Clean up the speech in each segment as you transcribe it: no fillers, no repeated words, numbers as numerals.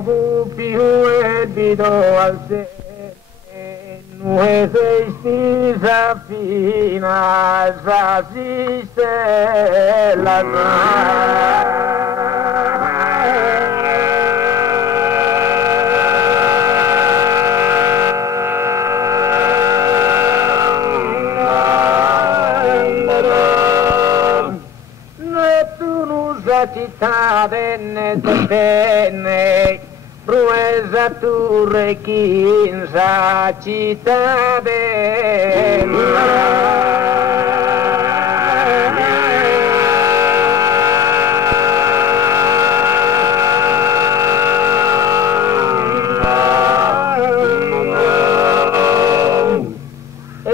più e bido al se nuove stisa fina s'assiste la città venne tenne Ruesa Turre Chinsa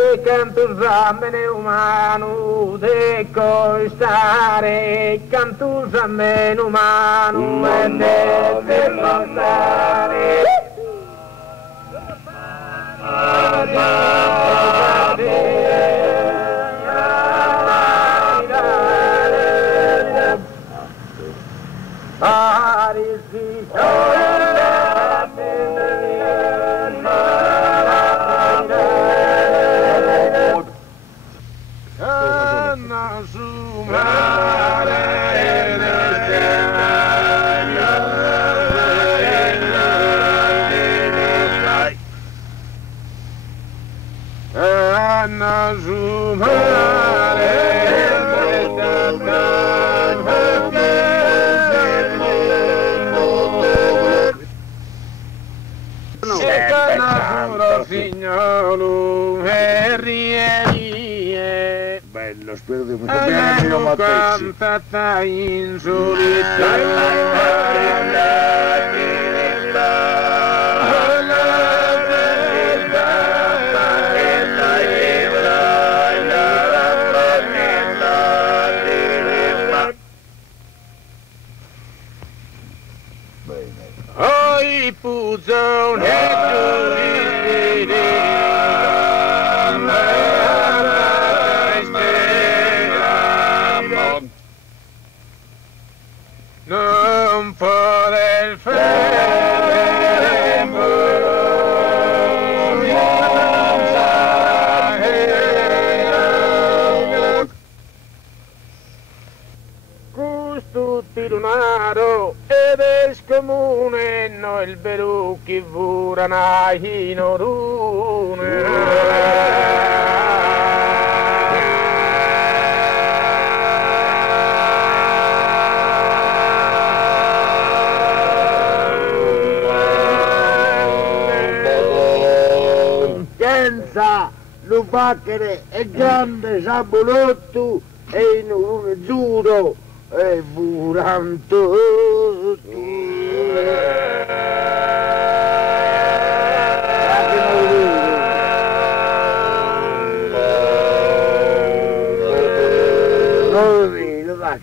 e cantus amene umano de costare cantus amene umano e de costare Bello, spero di questo bene mio Mattezzi. Cantata in Oi puzzone non poter tutti lunaro ed es comune no il veru chi vurana in lo facere è grande sabulotto e in un duro e buranto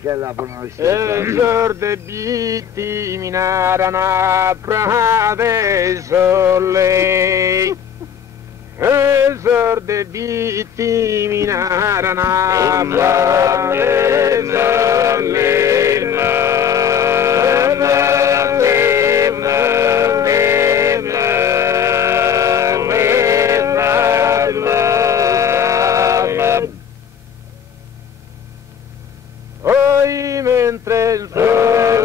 che la e sorde biti minarana prade sollei e sorde biti minarana prade sollei mentre il sole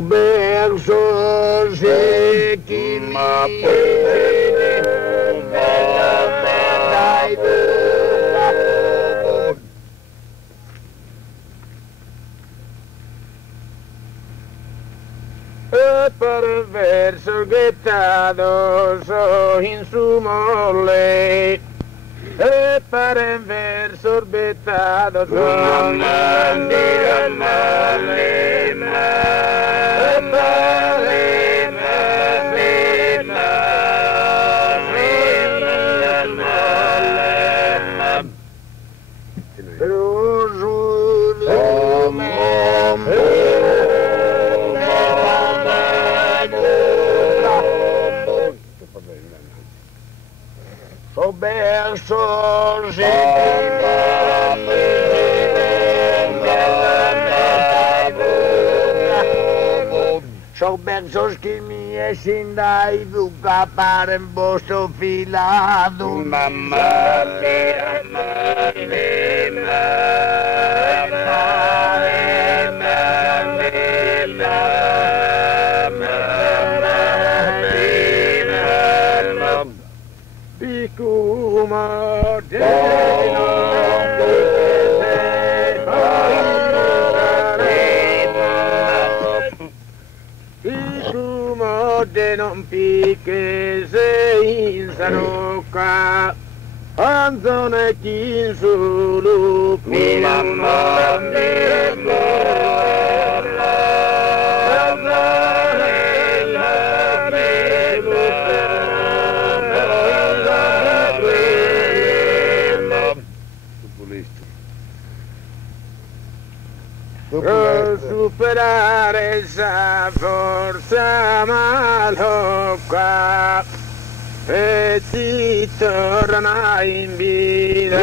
verso se chi ma per verso gettato so in su molle e per verso gettato so in su Soberso si Soberso schimi e sindai buca pare in posto filato. Mamma mia, de non picche sei in sanocca anzone chi in solo mamma superare sa forza malocca e si torna in vita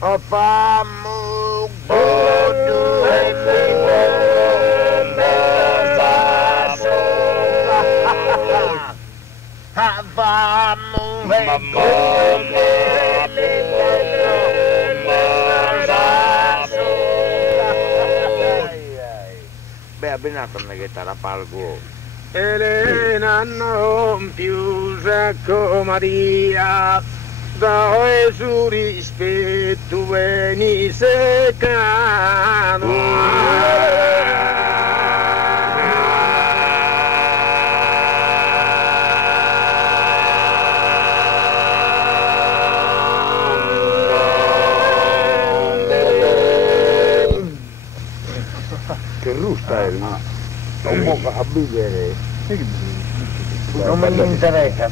o fammu beh, abbinato una chitarra palco. Elena non più secco Maria da su rispetto veni seccano. Che rusta è? Non può capire. Non mi interessa,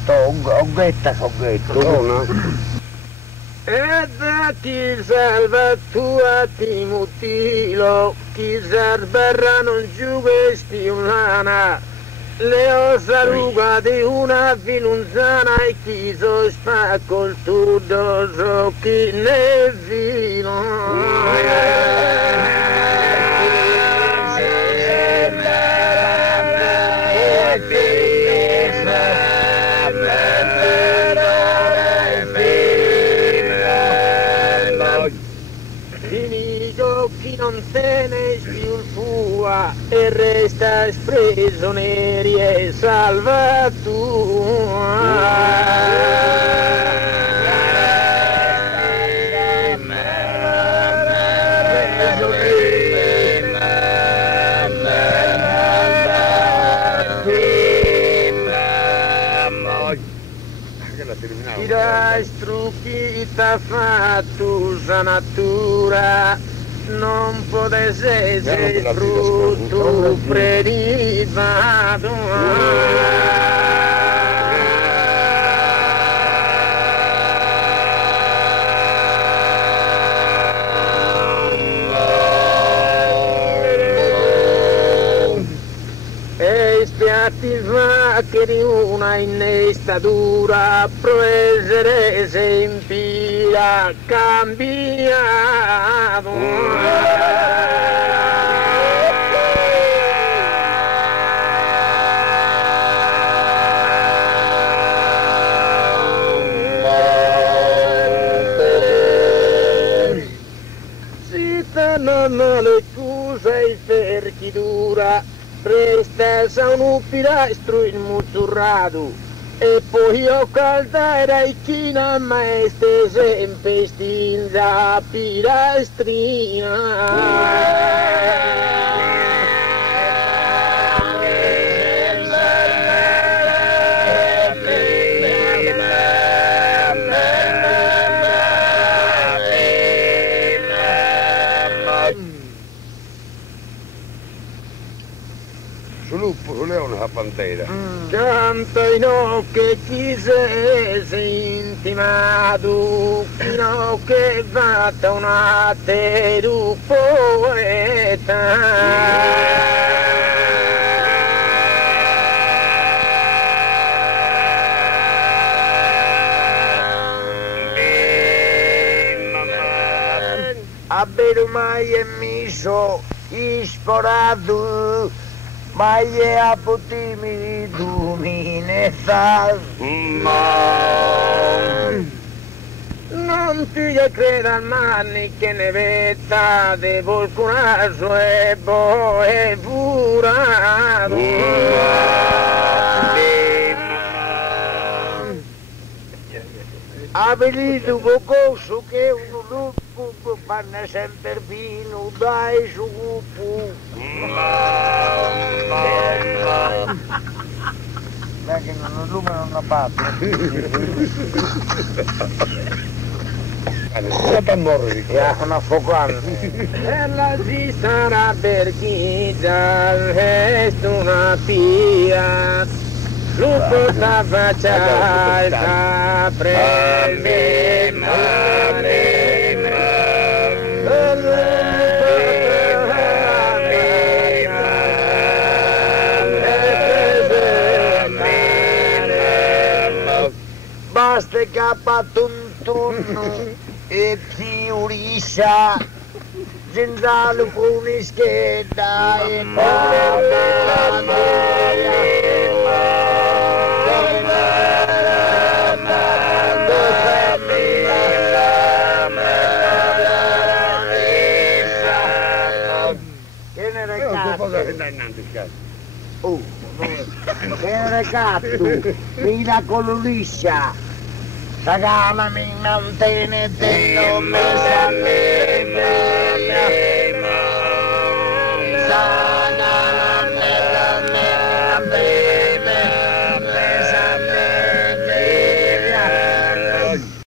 oghetta soggetto. E da chi salva tua ti mutilo, chi serberra non giù questi un'ana, le ossa ruga di una finunzana e chi so spacco il tutto so chi ne vino. Chi non te ne più il tua e resta prigionieri e salva chi la struppita fatto sa natura non potesse essere frutto predivato. E spiatti fa che di una innestatura pro essere sempira cambiato. Si danno le cuse e perchi dura presta sa un pilastro il muzzurrato e poi io calda era il china maestre sempre stinza pilastrina. Lupo, leone, la pantera. Canta in occhi chi se senti stimato, fino che fatta una te tu poeta. Abbiamo mai emesso ispirato, mai è a potermi dominare. Non ti credo al mani che ne vetta di qualcuno e poi è furato. Ha venuto qualcosa che uno non può fare sempre vino, dai su perché non lo numero una parte. Sempre morire. È una focana. E la si sarà per chi già resta una pia. Lupo sta faccia sta prese basta cappato un tonno e fiorisce senza alcuna scheda e che ragazzo mi la coloriscia, la gala mi mantiene dentro me.